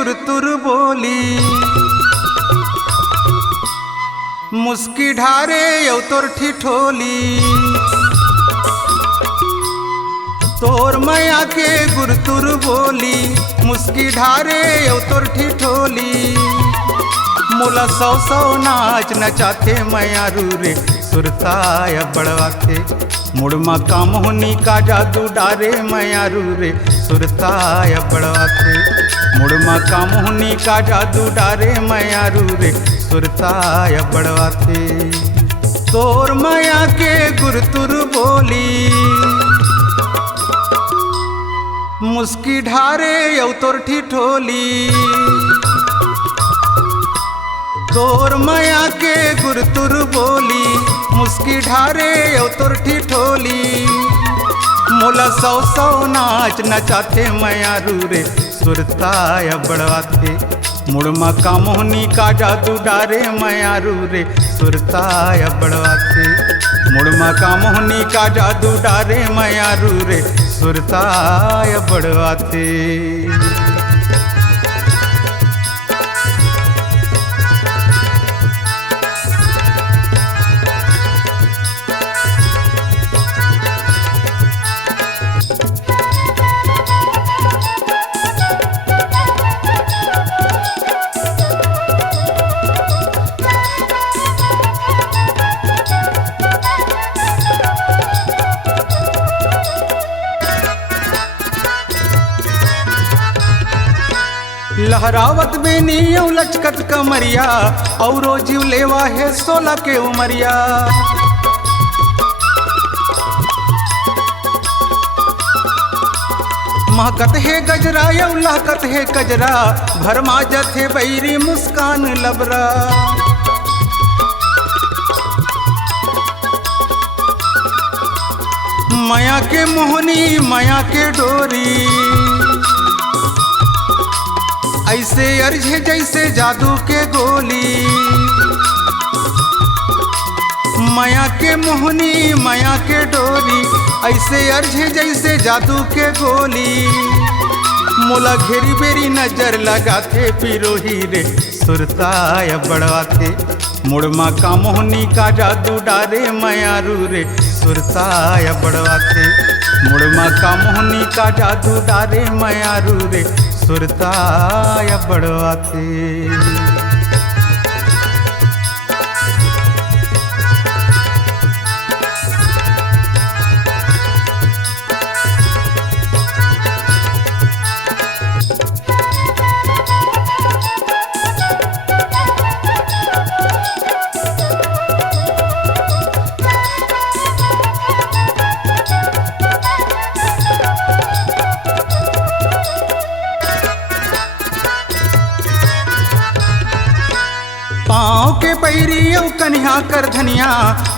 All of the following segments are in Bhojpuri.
गुरतुर बोली, मुस्की ढारे यौ तोर ठिठोली। तोर मैया के गुरतुर बोली, मुस्की ढारे यौ तोर ठिठोली। मोला सौ सौ नाच नचाथे मैयारू रे, सुरताय बड़वाथे। मुड़मा काम होनी का जादू डारे मैयारू रे, सुरताय बड़वाथे। मुड़मा काम होनी का जादू डारे मैयारू रे, सुरताय बड़वाथे। तोर मैया के गुरतुर बोली, मुस्की ढारे यौ तोर ठिठोली। तोर मैया के गुरतुर बोली, मुस्की ढारे यौ तोर ठिठोली। मोला सौ सौ नाच नचाथे मैयारू रे, सुरताय बड़वाथे। मुड़मा का मोहनी का जादू डारे मैयारू रे, सुरताय बड़वाथे। मुड़मा का मोहनी का जादू डारे मैयारू रे, सुरताय बड़वाथे। लहरावत बेनी यौ लचकत कमरिया, औरो जीव लेवा है 16 के उमरिया। महकत है गजरा यौ लहकत है कजरा, भरमा जथे बैरी मुस्कान लबरा। माया के मोहनी माया के डोरी, ऐसे अर्झे जैसे जादू के गोली। माया के मोहनी माया के डोरी, ऐसे अर्झे जैसे जादू के गोली। मोला घेरी बेरी नजर लगाथे पिरोही रे, सुरताय बड़वाथे। मुड़मा का मोहनी का जादू डारे मैयारू रे, सुरताय बड़वाथे। मुड़मा का मोहनी का जादू डारे मैयारू रे, सुरताय बड़वाथे। पाँव के पैरी यौ कन्या कर धनिया,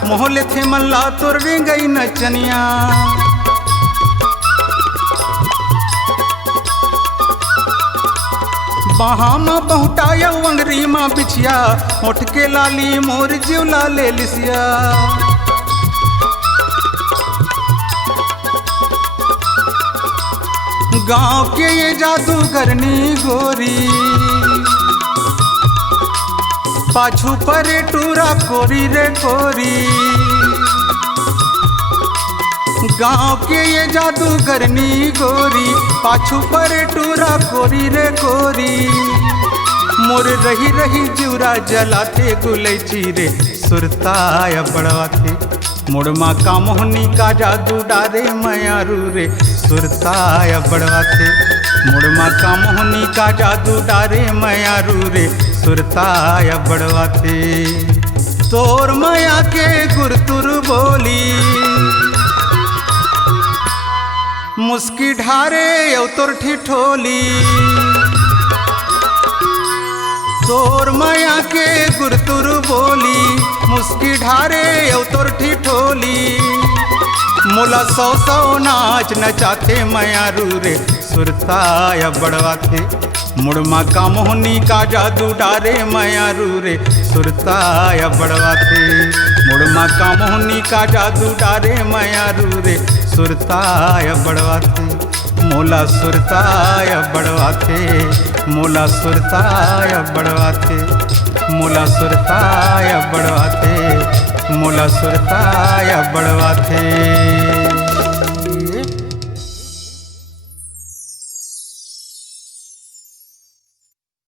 मोहले थे मल्ला तोर रे गई नचनिया। बाहा माँ बहुटा यौ अंगरी माँ बिछिया, होठ के लाली मोर जीव लाले लिसिया। गाँव के ये जादूगरनी गोरी, पाछू परे टूरा कोरी रे कोरी। गाँव के ये जादूगरनी गोरी, पाछू परे टूरा कोरी रे कोरी। मोर रही रही जीवरा जलाथे गुलैची रे, सुरताय बड़वाथे। मुड़मा का मोहनी का जादू डारे मैयारू रे, सुरताय बड़वाथे। मुड़मा का मोहनी का जादू डारे मैयारू रे, सुरताय बड़वाथे। तोर मैया के गुरतुर बोली, मुस्की ढारे यौ तोर ठिठोली। तोर मैया के गुरतुर बोली, मुस्की ढारे यौ तोर ठिठोली। मोला सौ सौ नाच नचाथे मैयारू रे, सुरताय बड़वाथे। मुड़मा का मोहनी का जादू डारे मैयारू रे, सुरताय बड़वाथे। मुड़मा का मोहनी का जादू डारे मैयारू रे, सुरताय बड़वाथे। मोला सुरताय बड़वाथे, मोला सुरताय बड़वाथे, मोला सुरताय बड़वाथे, मोला सुरताय बड़वाथे।